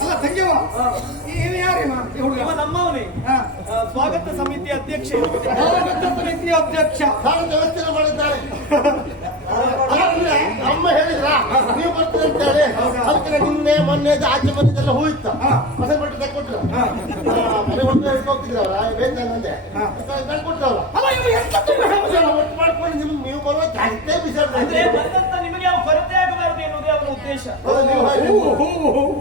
ಅಲ್ಲ ತಂಗಿವ ಇವ ಯಾರಿವ ಈ ಹುಡುಗ? ನಮ್ಮವನೇ. ಹಾ. ಸ್ವಾಗತ ಸಮಿತಿ ಅಧ್ಯಕ್ಷ ಸ್ವಾಗತ ಸಮಿತಿ ಅಧ್ಯಕ್ಷ. ವ್ಯವಸ್ಥೆ ಮಾಡಿದ್ದಾರೆ. ಅಮ್ಮ ಹೇಳಿದ್ರ ನೀವು ಬರ್ತೀರಿ ಅಂತ ಹೇಳಿ ಅದಕ್ಕೆ ನಿನ್ನೆ ಮೊನ್ನೆ ಆಚೆ ಬಂದಿದ್ದೆಲ್ಲ ಹೋಯ್ತು. ಹೊಸ ಬಟ್ಟೆ ತಕ್ಕೊಟ್ರು ಮನೆ ಹೊಟ್ಟೆ ಎಂತದ್ದು ಇವ ಹೇಳುದು? ಒಟ್ಟು ಮಾಡ್ಕೊಂಡು ನಿಮ್ ನೀವು ಬರುವ ಜಾಸ್ತಿ ಅಂದ್ರೆ ಬಿಸಾಡ್ರಿ ಬಂದಂತ ನಿಮಗೆ ಯಾವ ಕೊರತೆ ಆಗಬಾರದು ಎನ್ನುವುದೇ ಅವನ ಉದ್ದೇಶ.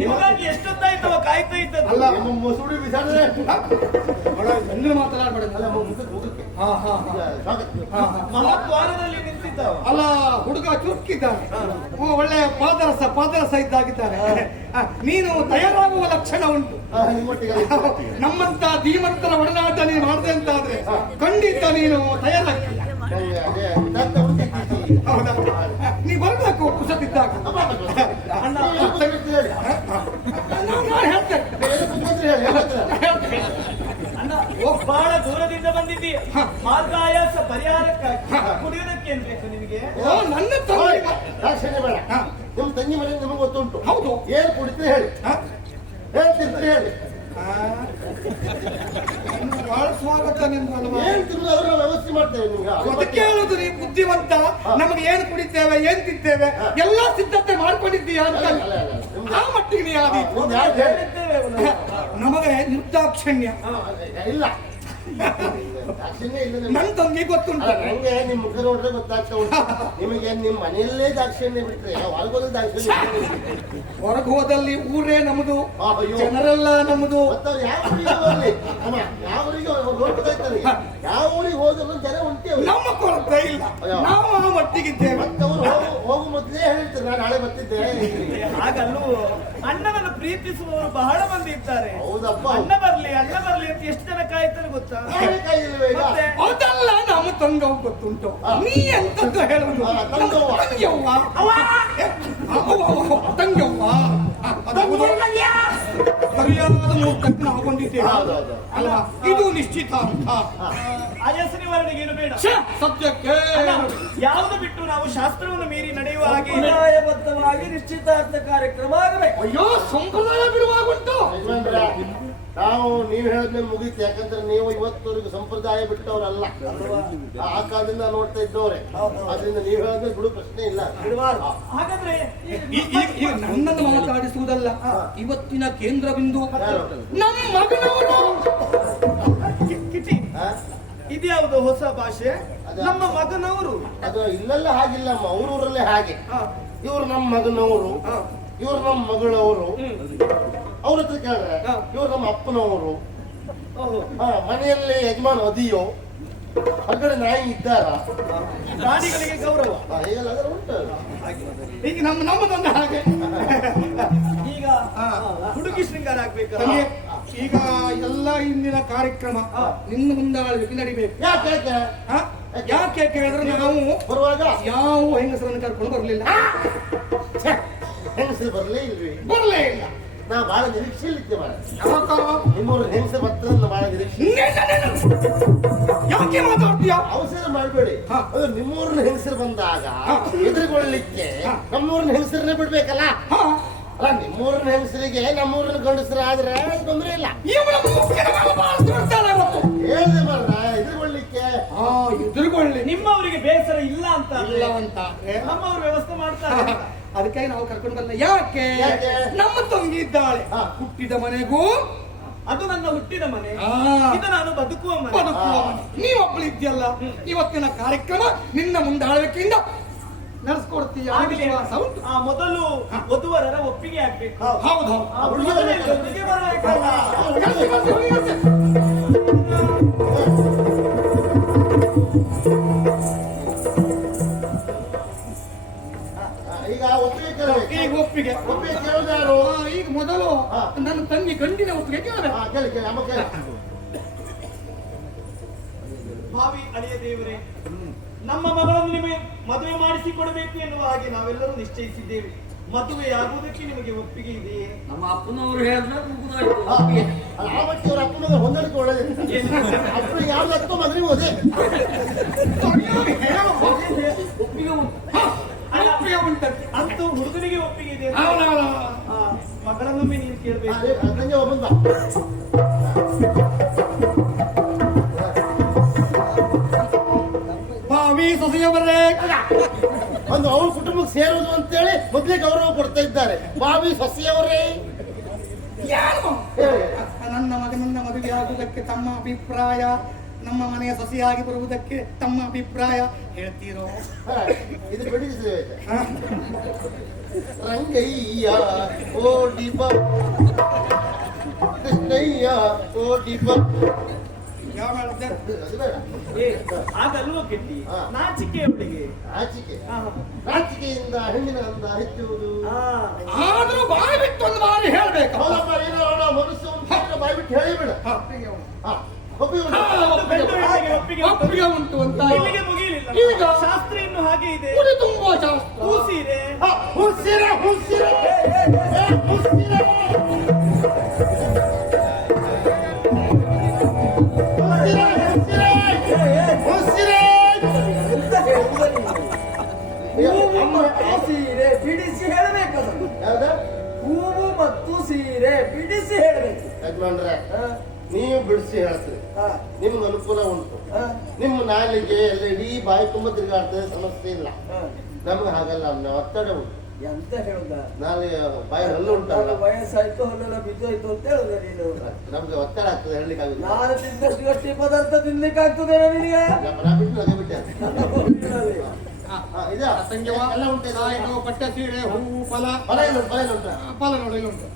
ನಿಮಗಾಗಿ ಎಷ್ಟೊತ್ತಾಯ್ತು ಕಾಯ್ತಾ ಇದ್ದದ್ದು? ಅಲ್ಲ. ನಿಮ್ಮ ಮೊಸುಡಿ ಬಿಸಾಡ್ರೆ ಒಳ್ಳೆ ಗಂಡು ಮಾತನಾಡ್ಬೇಡ ಹಾ ಹಾ ನಿಂತಿದ್ದವ ಅಲ್ಲ ಹುಡುಗ ಚುರುಕಿದ್ದಾನೆ ಒಳ್ಳೆ ಪಾದರಸ ಪಾದರಸ ಇದ್ದಾಗಿದ್ದಾನೆ. ಆ, ನೀನು ತಯಾರಾಗುವ ಲಕ್ಷಣ ಉಂಟು. ನಮ್ಮಂತ ಧೀಮಂತರ ಒಡನಾಟ ನೀನು ಮಾಡಿದೆ ಅಂತಾದ್ರೆ ಖಂಡಿತ ನೀನು ಹುಡುಗಿ ಹೌದಾ ನೀ ಬರ್ಬೇಕು ಕುಸತಿದ್ದಾಗ ಅಣ್ಣ ನಾನು ಹೇಳ್ತೇನೆ. ಅಣ್ಣ ಬಹಳ ದೂರದಿಂದ ಬಂದಿದ್ದೀಯ ಮಾರ್ಗಾಯಾಸ ಪರಿಹಾರಕ್ಕಾಗಿ ಕುಡಿಯೋದಕ್ಕೆ ಏನ್ ಬೇಕು ನಿಮಗೆ ಓ ನನ್ನ ತಂಗಿ ದಾಕ್ಷಿಣ್ಯ ಬೇಡ. ಹಾ. ನಿಮ್ ತಂಗಿ ಮನೆ ನಿಮಗೆ ಗೊತ್ತುಂಟು. ಹೌದು. ಏನ್ ಕುಡಿತೀರಿ ಹೇಳಿ? ಹ? ಹೇಳ್ತಿರ್ತೀರಿ ಹೇಳಿ. ವ್ಯವಸ್ಥೆ ಮಾಡ್ತೇವೆ ಅದಕ್ಕೆ ಹೇಳುದು ನೀ ಬುದ್ಧಿವಂತ ನಮಗೆ ಏನು ಕುಡಿತೇವೆ ಏನ್ ತಿಂತೇವೆ ಎಲ್ಲಾ ಸಿದ್ಧತೆ ಮಾಡ್ಕೊಂಡಿದ್ದೀಯ ಅಂತ. ಆ ಮಟ್ಟಿಗೆ ನೀ ಆದೀತು. ನಿಮ್ಗೆ ನಿರ್ದಾಕ್ಷಣ್ಯ. ಇಲ್ಲ. ನನ್ ತಂಗಿ ಗೊತ್ತುಂಟು ನಂಗೆ ನಿಮ್ ಮುಖ ನೋಡ್ರೆ ಗೊತ್ತಾಗ್ತಾ ಉಂಟು ನಿಮಗೆ ನಿಮ್ ಮನೆಯಲ್ಲೇ ದಾಕ್ಷಿಣ್ಯ ಬಿಟ್ರೆ ಹೊರಗೋದ್ರೆ ದಾಕ್ಷಿಣ್ಯ. ಹೊರಗೆ ಹೋದಲ್ಲಿ ಊರೇ ನಮ್ದು. ಜನರೆಲ್ಲ ನಮ್ದು ಯಾವ ಯಾವ ಊರಿಗೆ ಯಾವ ಊರಿಗೆ ಹೋದ್ರು ಜನ ಉಂಟೆ ಅವ್ರು. ನಮ್ಮ ಕೊರತೆ ಇಲ್ಲ. ನಾವು ಆ ಮಟ್ಟಿಗಿದ್ದೇವೆ. ಹೋಗು ಮೊದಲೇ ಹೇಳ್ತಾರೆ ನಾನು ನಾಳೆ ಬರ್ತಿದ್ದೆ. ಹಾಗಲ್ಲೂ ಅಣ್ಣನನ್ನು ಪ್ರೀತಿಸುವವರು ಬಹಳ ಮಂದಿ ಇದ್ದಾರೆ. ಹೌದಪ್ಪ. ಅಣ್ಣ ಬರ್ಲಿ ಅಣ್ಣ ಬರ್ಲಿ ಅಂತ ಎಷ್ಟು ಜನ ಕಾಯ್ತಾರೆ ಗೊತ್ತಾ? ನಾಳೆ ಮತ್ತೆ ಅದಲ್ಲ ನಮ್ಮ ತಂಗವ್ ಗೊತ್ತುಂಟು. ನೀ ಎಂತದ್ದು ಹೇಳುದು? ತಂಗವ್ವ. ಅವ್ವ, ಅದು ಸರಿಯಾದ. ಅಲ್ವಾ ಇದು ನಿಶ್ಚಿತಾರ್ಥ ಆಯಾಸ ನಿವಾರಣೆಗೆ ಏನು ಬೇಡ ಛೆ, ಯಾವುದು ಬಿಟ್ಟು ನಾವು ಶಾಸ್ತ್ರವನ್ನು ಮೀರಿ ನಡೆಯುವ ಹಾಗೆ ಇಲ್ಲ. ನಿಶ್ಚಿತಾರ್ಥ ಕಾರ್ಯಕ್ರಮ ಆಗಬೇಕು ಅಯ್ಯೋ ಸಂಪ್ರದಾಯ ನಾವು ನೀವು ಹೇಳಿದ್ಮೇಲೆ ಮುಗೀತು. ಯಾಕಂದ್ರೆ ನೀವು ಇವತ್ತವರೆಗೂ ಸಂಪ್ರದಾಯ ಬಿಟ್ಟವರಲ್ಲ. ಆ ಕಾಲದಿಂದ ನೋಡ್ತಾ ಇದ್ದವ್ರೆ. ಅದರಿಂದ ನೀವು ಹೇಳಿದ್ಮೇಲೆ ಬಿಡು ಪ್ರಶ್ನೆ ಇಲ್ಲ. ಆ, ಹಾಗಾದ್ರೆ ನನ್ನನ್ನು ಮಾತಾಡಿಸುವುದಲ್ಲ. ಇವತ್ತಿನ ಕೇಂದ್ರ ಬಿಂದು? ನಮ್ಮ ಮಗನವರು ಕಿ- ಇದ್ಯಾವುದು ಹೊಸ ಭಾಷೆ. ನಮ್ಮ ಮಗನವರು. ಅದು ಇಲ್ಲೆಲ್ಲ ಹಾಗಿಲ್ಲ ಅವ್ರೂರಲ್ಲೇ ಹಾಗೆ. ಹಾ. ಇವ್ರು ನಮ್ಮ ಮಗನವರು. ಇವ್ರು ನಮ್ಮ ಮಗಳವರು. ಅವ್ರ ಹತ್ರ ಕೇಳಿದ್ರೆ. ಇವ್ರು ನಮ್ಮ ಅಪ್ಪನವರು. ಮನೆಯಲ್ಲಿ ಯಜಮಾನ್ ಅದಿಯೋ ಹೊರಗಡೆ ನಾಯಿ ಇದ್ದಾರ? ಪ್ರಾಣಿಗಳಿಗೆ ಗೌರವ. ಹಾ, ಹೀಗೆಲ್ಲ ಅದರ ಉಂಟು. ಈಗ ನಮ್ಮ ನಮ್ಮದೊಂದು ಹಾಗೆ. ಈಗ. ಹುಡುಗಿ ಶೃಂಗಾರ ಆಗ್ಬೇಕು? ಈಗ ಎಲ್ಲ ಇಂದಿನ ಕಾರ್ಯಕ್ರಮ ನಿನ್ನ ಮುಂದಾಳಕ್ಕೆ ನಡಿಬೇಕು ಯಾಕೆ? ಯಾಕೆ ಕೇಳಿದ್ರೆ ನಾವು ಬರುವಾಗ? ಯಾವ ಹೆಂಗಸರನ್ನು ಕರ್ಕೊಂಡು ಬರಲಿಲ್ಲ? ಹೆಂಗಸರು ಬರಲೇ ಇಲ್ರಿ. ಬರಲೇ ಇಲ್ಲ. ನಾ ಬಹಳ ನಿರೀಕ್ಷೆಯಲ್ಲಿದ್ದೆ ಯಾವಾಗ? ನಿಮ್ಮವ್ರ ಹೆಂಗಸರು ಬರ್ತಾರಲ್ಲ ಬಹಳ ನಿರೀಕ್ಷೆ. ಯಾಕೆ ಮಾತಾಡ್ತೀಯ? ಅವಸರ ಮಾಡಬೇಡಿ. ನಿಮ್ಮೂರನ್ನ ಅದು ನಿಮ್ಮೂರಿನ ಹೆಂಗಸರು ಬಂದಾಗ ಎದುರುಗೊಳ್ಳಲಿಕ್ಕೆ. ನಮ್ಮೂರಿನ ಹೆಂಗಸರನ್ನೇ ಬಿಡ್ಬೇಕಲ್ಲ? ಅಲ್ಲ ನಿಮ್ಮೂರಿನ ಹೆಂಗಸರಿಗೆ ನಮ್ಮೂರಿನ ಗಂಡಸರ ಆದ್ರೆ ತೊಂದ್ರೆ ಇಲ್ಲ. ಹೇಳಿದೆ ಮಾಡ ಎದುರುಗೊಳ್ಳಿಕ್ಕೆ ಆ ಎದುರುಗೊಳ್ಳಿ. ನಿಮ್ಮವರಿಗೆ ಬೇಸರ ಇಲ್ಲ ಅಂತ ಇಲ್ಲ ಅಂತ ನಮ್ಮವ್ರ ವ್ಯವಸ್ಥೆ ಮಾಡ್ತಾರೆ. ಅದಕ್ಕಾಗಿ ನಾವು ಕರ್ಕೊಂಡು ಬಂದ ಯಾಕೆ? ನಮ್ಮ ತಂಗಿ ಇದ್ದಾಳೆ. ಹುಟ್ಟಿದ ಮನೆಗೂ? ಅದು ನನ್ನ ಹುಟ್ಟಿದ ಮನೆ. ಇದು ನಾನು ಬದುಕುವ ಮನೆ. ಬದುಕುವ ಮನೆ. ನೀವೊಬ್ಬಳು ಇದ್ಯಲ್ಲ ಇವತ್ತಿನ ಕಾರ್ಯಕ್ರಮ ನಿನ್ನ ಮುಂದಾಳ್ವಿಕೆಯಿಂದ ನಡೆಸ್ಕೊಡ್ತೀಯ. ಆಗ್ಲಿ. ವಿಶ್ವಾಸ ಉಂಟು. ಆ ಮೊದಲು ವಧುವರರ ಒಪ್ಪಿಗೆ ಆಗ್ಬೇಕು. ಹೌದು ಬರ್ಬೇಕಲ್ಲ. ಈಗ ಒಪ್ಪಿಗೆ. ಒಪ್ಪಿಗೆ ಕೇಳಿದಾರು ಈಗ ಮೊದಲು. ನನ್ನ ತಂಗಿ ಗಂಡಿನ ಒಪ್ಪಿಗೆ ಕೇಳಿದೆ. ಕೇಳಿ ಕೇಳಿ ಅಮ್ಮ ಕೇಳಿ. ಭಾವಿ ಅಳಿಯ ದೇವರೇ ನಮ್ಮ ಮಗಳನ್ನು ನಿಮಗೆ ಮದುವೆ ಮಾಡಿಸಿಕೊಡಬೇಕು ಎನ್ನುವ ಹಾಗೆ ನಾವೆಲ್ಲರೂ ನಿಶ್ಚಯಿಸಿದ್ದೇವೆ. ಮದುವೆಯಾಗುವುದಕ್ಕೆ ನಿಮಗೆ ಒಪ್ಪಿಗೆ ಇದೆಯೇ? ನಮ್ಮ ಅಪ್ಪನವರು ಹೇಳಿದ್ರೆ ಮುಗಿದೋಯ್ತು. ಅವ್ರ ಅಪ್ಪನ ಹೊಂದಾಣಿಕೆ ಒಳ್ಳೆದಿದೆ ಅಪ್ಪನ ಯಾವ್ದು ಒಪ್ಪಿಗೆ ಒಪ್ಪಿಗೆ ಉಂಟಂತೆ. ಅಂತೂ ಹುಡುಗನಿಗೆ ಒಪ್ಪಿಗೆ ಇದೆ ಮಗಳನ್ನೊಮ್ಮೆ ನೀನು ಕೇಳಬೇಕು. ನಂಗೆ ಒಬ್ಬಂದ ಭಾವಿ ಸೊಸೆಯವರೇ ಒಂದು ಅವ್ರ ಕುಟುಂಬಕ್ಕೆ ಸೇರೋದು ಅಂತೇಳಿ ಮೊದಲೇ ಗೌರವ ಕೊಡ್ತಾ ಇದ್ದಾರೆ. ಬಾವಿ ಸಸಿಯವರೇ. ಯಾರು. ನನ್ನ ಮಗನನ್ನ ಮದುವೆಯಾಗುವುದಕ್ಕೆ ತಮ್ಮ ಅಭಿಪ್ರಾಯ? ನಮ್ಮ ಮನೆಯ ಸಸಿಯಾಗಿ ಬರುವುದಕ್ಕೆ ತಮ್ಮ ಅಭಿಪ್ರಾಯ ಹೇಳ್ತೀರೋ? ಇದು ಬಿಡಿಸಿ ರಂಗಯ್ಯ ಓ ಡಿಬ ಕೃಷ್ಣಯ್ಯ ಓ ಡಿಬ ಯಾವ ಹೇಳಿದ್ದೆ? ಅದು ಬೇಡ. ಏ, ಆಗಲ್ವ ಕೆಟ್ಟಿ ಹಾ. ನಾಚಿಕೆ ಅವಳಿಗೆ ಹಾ ನಾಚಿಕೆಯಿಂದ ಹೆಣ್ಣಿನ ಅಂದ ಹೆಚ್ಚುವುದು. ಆ, ಆದ್ರೂ ಬಾಯಿ ಬಿಟ್ಟು ಒಂದು ಬಾರಿ ಹೇಳ್ಬೇಕು ಮನಸ್ಸು ಬಾಯಿ ಬಿಟ್ಟು ಹೇಳಿಬಿಡ ಹಾ. ಹಾ. ಒಪ್ಪಿಗೆ ಉಂಟು. ಅಂತ ಇಲ್ಲಿಗೆ ಮುಗಿಲಿಲ್ಲ ಈಗ? ಶಾಸ್ತ್ರ ಇನ್ನು ಹಾಗೆ ಇದೆ. ಉಡಿ ತುಂಬುವ ಶಾಸ್ತ್ರ. ಹೂಸಿರೆ. ಹೂಸಿರೆ ಹೂಸಿರೆ. ಮತ್ತು ಸೀರೆ ಬಿಡಿಸಿ ಹೇಳಬೇಕು ಹೂವು ಮತ್ತು ಸೀರೆ ಬಿಡಿಸಿ ಹೇಳಬೇಕು. ಯಜಮಾನ್ರೆ ನೀವು ಬಿಡಿಸಿ ಹೇಳ್ತೀರಿ. ನಿಮ್ಗೆ ಅನುಕೂಲ ಉಂಟು. ನಿಮ್ಮ ನಾಲಿಗೆ ಎಲ್ಲ ಇಡೀ ಬಾಯಿ ತುಂಬ ತಿರುಗಾಡ್ತದೆ ಸಮಸ್ಯೆ ಇಲ್ಲ. ನಮ್ಗೆ ಹಾಗಲ್ಲ ನಾವು ಒತ್ತಡ ಉಂಟು. ಎಂತ ಹೇಳುದ? ನಾಳೆ ಬಾಯಿ ಹಲ್ಲು ಉಂಟಲ್ಲ. ವಯಸ್ಸಾಯ್ತು ಹಲ್ಲೆಲ್ಲ ಬಿದ್ದೋಯ್ತು ಅಂತ ಹೇಳುದ ನೀನು? ನಮ್ಗೆ ಒತ್ತಡ ಆಗ್ತದೆ ಹೇಳಲಿಕ್ಕಾಗಿಲ್ಲ ನಾನು ತಿಂದಷ್ಟು ಗಟ್ಟಿ ಪದಾರ್ಥ ತಿನ್ಲಿಕ್ಕೆ ಆಗ್ತದೆ ನಿನಗೆ ಬಿಟ್ಟು ಹಾ, ಪಟ್ಟೆ ಸೀರೆ ಹೂವು ಫಲ. ಫಲ ಇಲ್ಲ ಉಂಟು, ಫಲ ಇಲ್ಲ ಉಂಟಾ? ಫಲ ನೋಡಿ ಇಲ್ಲಿ ಉಂಟು.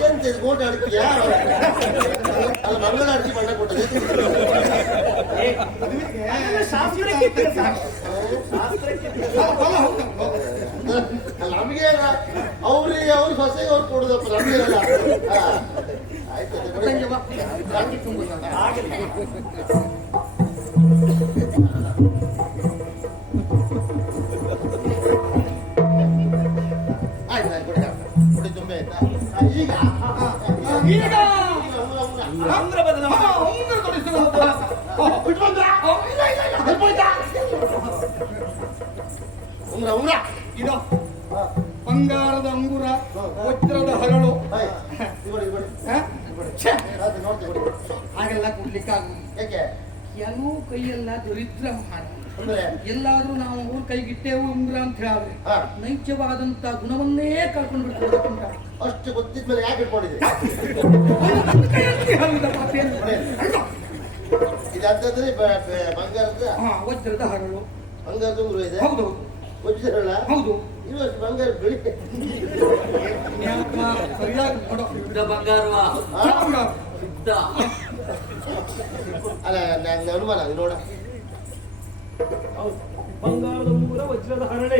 ಎಂತ ಇದು ಗೋಟು ಅಡಿಕೆಯಾ? ಅಲ್ಲ ಮಂಗಳ ಅಡಿಕೆ ಬಣ್ಣ ಕೊಟ್ಟದೆ ಅದೆಲ್ಲ ಶಾಸ್ತ್ರಕ್ಕೆ ಕೆಲಸ. ಶಾಸ್ತ್ರಕ್ಕೆ ಕೆಲಸ. ಫಲ ಫಲ ಹೌದು ಅಲ್ಲ ನಮಗೆ ಅವ್ರಿಗೆ ಅವ್ರ ಸೊಸೆಗೆ ಅವ್ರು ಕೊಡುದಪ್ಪ ನಮಗೆ ಆಯ್ತು ಅದು ಬಿಡಿ. ಸಂಜೀವ ರಾಗಿ ತುಂಬು ನಾನು. ಆಗಲಿ. ಆಯ್ತು ಬಂದ್ರಾ? ಓ, ಇಲ್ಲ ಇಲ್ಲ ಇಲ್ಲ. ಸ್ವಲ್ಪ ಆಯ್ತಾ? ಉಂಗುರ ಉಂಗುರ. ಇದು. ಬಂಗಾರದ ಅಂಗುರ. ವಜ್ರದ ಹರಳು. ಹಾಗೆಲ್ಲ ಕೊಡ್ಲಿಕ್ಕೆ ಹೇಗೆ ಯಾಕೆ ಕೆಲವು ಕೈಯೆಲ್ಲ ದರಿದ್ರ ಅಂದ್ರೆ? ಎಲ್ಲಾದ್ರೂ ನಾವು ಅವ್ರ ಕೈಗಿಟ್ಟೇವು ಉಂಗ್ರ ಅಂತ ಹೇಳಿದ್ರೆ. ನೈಜವಾದಂತ ಗುಣವನ್ನೇ ಕಳ್ಕೊಂಡು ಬಿಡ್ತಾರೆ ಅಷ್ಟು ಗೊತ್ತಿದ್ಮೇಲೆ ಯಾಕೆ ಇಟ್ಕೊಂಡಿದ್ದೀರಿ? ಇದಂತಂದ್ರೆ ಬಂಗಾರದ ಹಾ ವಜ್ರದ ಹರಳು ಬಂಗಾರದ ಉಂಗುರ ಇದೆ. ಹೌದು ವಜ್ರಲ್ಲ ಹೌದು. ಇವತ್ತು ಬಂಗಾರ ಬೆಳಿ. ಸರಿಯಾಗಿ ಬಂಗಾರವಾ? ಅಲ್ಲ ನಂಗೆ ಅನುಮಾನ ಅದು ನೋಡ ಬಂಗಾರದ ವಜ್ರದ ಹರಳೆ.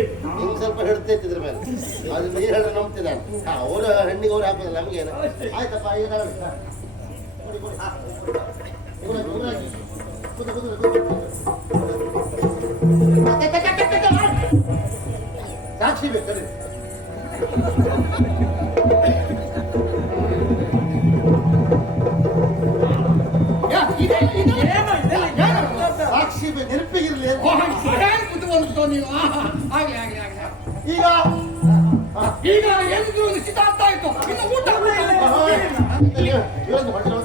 ಸ್ವಲ್ಪ ಹಿಡ್ತೈತಿ ಇದ್ರ ಮೇಲೆ. ಅದು ನೀರು ಹೇಳ ನಂಬ್ತೀನಿ ನಾನು. ಹಾ, ಅವ್ರ ಹಣ್ಣಿಗೆ ಅವ್ರು ಹಾಕೋದು ನಮಗೇನು ಆಯ್ತಪ್ಪ ಈಗ ನಾನು ಹಾ. ಈಗ ಈಗ ಎಂದು ಅಂತ ಆಯ್ತು ಇನ್ನು ಊಟ ಇವತ್ತು ಹೊಟ್ಟೆ.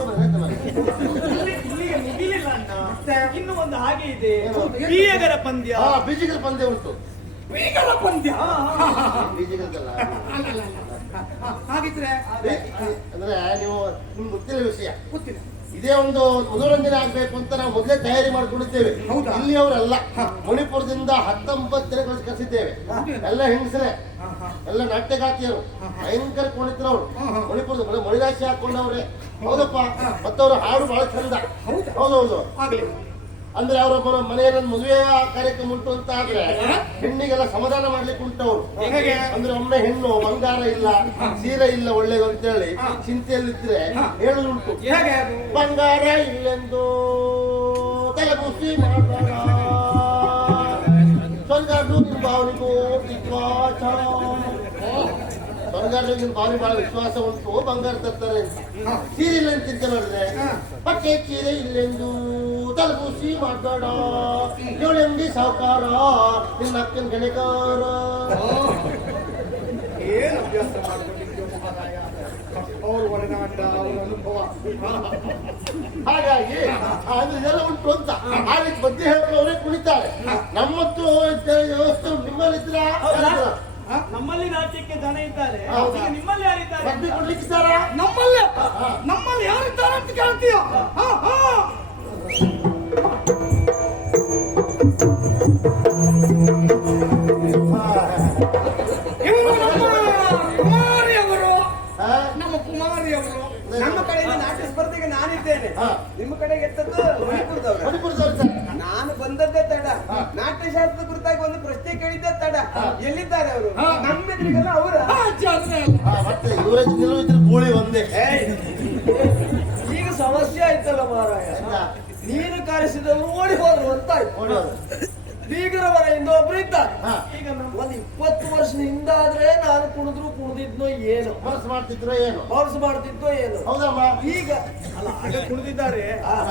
ಇಲ್ಲಿ- ಇಲ್ಲಿಗೆ ಮುಗಿಲಿಲ್ಲ ಅಣ್ಣ. ಇನ್ನು ಒಂದು ಹಾಗೆ ಇದೆ. ಏನು? ಬೀಯಗರ ಪಂದ್ಯ. ಹಾ ಬೀಜಗಳ ಪಂದ್ಯ ಉಂಟು. ಬೀಗರ ಪಂದ್ಯ? ಬೀಜಗಳದ್ದಲ್ಲ ಅಲ್ಲ, ಅಲ್ಲ, ಅಲ್ಲ. ಹಾಗಿದ್ರೆ ಅಂದ್ರೆ ನೀವು ನಿಮ್ಗೆ ಗೊತ್ತಿಲ್ಲ ವಿಷಯ. ಗೊತ್ತಿಲ್ಲ ಇದೇ ಒಂದು ಮನೋರಂಜನೆ ಆಗ್ಬೇಕು ಅಂತ ನಾವು ಮೊದಲೇ ತಯಾರಿ ಮಾಡ್ಕೊಂಡಿದ್ದೇವೆ. ಹೌದಾ? ಇಲ್ಲಿ ಅವರಲ್ಲ ಮಣಿಪುರದಿಂದ ಹತ್ತೊಂಬತ್ತನೇ ಕಳಿಸಿ ಕಳಿಸಿದ್ದೇವೆ ಎಲ್ಲ ಹೆಂಗಸರೇ. ಎಲ್ಲ ನಾಟ್ಯಗಾತಿಯರು ಭಯಂಕರ ಕುಣಿತರವ್ರು. ಮಣಿಪುರದ ಮಣಿರಾಶಿ ಹಾಕೊಂಡವ್ರೆ. ಹೌದಪ್ಪ? ಮತ್ತವ್ರ ಹಾಡು ಬಹಳ ಚಂದ. ಹೌದಾ? ಹೌದೌದು. ಆಗ್ಲಿ. ಅಂದ್ರೆ ಅವರೊಬ್ಬರ ಮನೆಯಲ್ಲಿ ಮದುವೆ ಕಾರ್ಯಕ್ರಮ ಉಂಟು ಅಂತ ಆದ್ರೆ ಹೆಣ್ಣಿಗೆಲ್ಲ ಸಮಾಧಾನ ಮಾಡ್ಲಿಕ್ಕೆ ಉಂಟವ್ರು? ಅಂದ್ರೆ ಒಮ್ಮೆ ಹೆಣ್ಣು ಬಂಗಾರ ಇಲ್ಲ ಸೀರೆ ಇಲ್ಲ ಒಳ್ಳೇದು ಅಂತೇಳಿ ಚಿಂತೆಯಲ್ಲಿದ್ರೆ ಹೇಳುದುಂಟು ಬಂಗಾರ ಇಲ್ಲೆಂದು ತಲೆಬುಸಿ ಮಾಡಬೇಡ ಸ್ವರ್ಗಾಡು ನಿನ್ ಭಾವನಿಗೂ ನಿನ್ ಭಾವನಿ ಬಹಳ ವಿಶ್ವಾಸ ಉಂಟು ಬಂಗಾರ ತರ್ತಾರೆ. ಸೀರೆ ಇಲ್ಲ ಅಂತ ಚಿಂತೆ ಮಾಡಿದ್ರೆ ಬಟ್ಟೆ ಸೀರೆ ಇಲ್ಲೆಂದು ತಲೆಬುಸಿ ಮಾಡ್ಬೇಡ. ಏಳೆಂಡಿ ಸಾವುಕಾರ ನಿನ್ನ ಅಕ್ಕನ ಗಣಿಕಾರ. ಏನು ಅಭ್ಯಾಸ ಮಾಡ್ಕೊಂಡಿದ್ಯೋ ಮಹಾರಾಯ. ಅವ್ರ ಒಡನಾಟ ಅವ್ರ ಅನುಭವ. ಹಾಗಾಗಿ ಆ, ಅಂದ್ರೆ ಇದೆಲ್ಲ ಉಂಟು ಅಂತ. ಆ ರೀತಿ ಬಗ್ಗೆ ಹೇಳುವವರೇ ಕುಣಿತಾರೆ. ನಮ್ಮತ್ತು ವ್ಯವಸ್ಥೆ ನಿಮ್ಮಲ್ಲಿದ್ರ? ನಮ್ಮಲ್ಲಿ ರಾಜ್ಯಕ್ಕೆ ಜನ ಇದ್ದಾರೆ? ಈಗ ನಿಮ್ಮಲ್ಲಿ ಯಾರಿದ್ದಾರೆ ರಬ್ಬಿ ಸರ? ನಮ್ಮಲ್ಲಿ ನಮ್ಮಲ್ಲಿ ಯಾರಿದ್ದಾರೆ ಅಂತ ಕೇಳ್ತೀಯ? ಹಾ ಹಾ. ನಮ್ಮ ಕಡೆಯಿಂದ ನಾಟ್ಯ ಸ್ಪರ್ಧೆಗೆ ನಾನಿದ್ದೇನೆ. ನಿಮ್ಮ ಕಡೆಗೆ ಎತ್ತದ್ದು ಮಣಿಪುರದವರು. ನಾನು ಬಂದದ್ದೇ ತಡ. ನಾಟ್ಯಶಾಸ್ತ್ರ ಕುರಿತಾಗಿ ಒಂದು ಪ್ರಶ್ನೆ ಕೇಳಿದ್ದೆ ತಡ. ಎಲ್ಲಿದ್ದಾರೆ ಅವರು? ಅವರ? ನಿಲ್ಲುವಿದ್ರೆ ಗೋಳಿ ಒಂದೇ. ಈಗ ಸಮಸ್ಯೆ ಆಯ್ತಲ್ಲ ಮಹಾರಾಯ ನೀನು ಕಾರಿಸಿದವರು ಓಡಿ ಹೋದ್ರು ಅಂತ ಆಯ್ತು. ಬೀಗರ ಮನೆಯಿಂದ ಒಬ್ರು ಇದ್ದಾರೆ. ಈಗ ನಮ್ಮ ಒಂದು ಇಪ್ಪತ್ತು ವರ್ಷದಿಂದ ಹಿಂದಾದ್ರೆ ನಾನು ಕುಣಿದ್ರು ಕುಣಿದಿದ್ನೋ ಏನು. ಮನಸ್ಸು ಮಾಡ್ತಿದ್ರೋ ಏನು. ಹೊಲಸು ಮಾಡ್ತಿದ್ದೋ ಏನು. ಹೌದಮ್ಮ. ಈಗ ಅಲ್ಲ ಆಗ ಕುಣಿದಿದ್ದಾರೆ.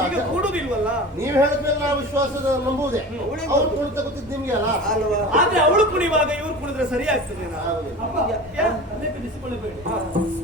ಈಗ ಕುಡುದಿಲ್ವಲ್ಲ ನೀವ್ ಹೇಳಿದ್ಮೇಲೆ ನಾವು ವಿಶ್ವಾಸದ ನಂಬುವುದೇ. ಅವ್ರು ಕುಣಿತ ಗೊತ್ತಿದ್ ನಿಮ್ಗೆ ಅಲ್ಲ? ಅಲ್ವಾ? ಆದ್ರೆ ಅವಳು ಕುಣಿವಾಗ ಇವ್ರು ಕುಣಿದ್ರೆ ಸರಿ ಆಗ್ತದೆ ಕೆಡಿಸಿಕೊಳ್ಳಬೇಡಿ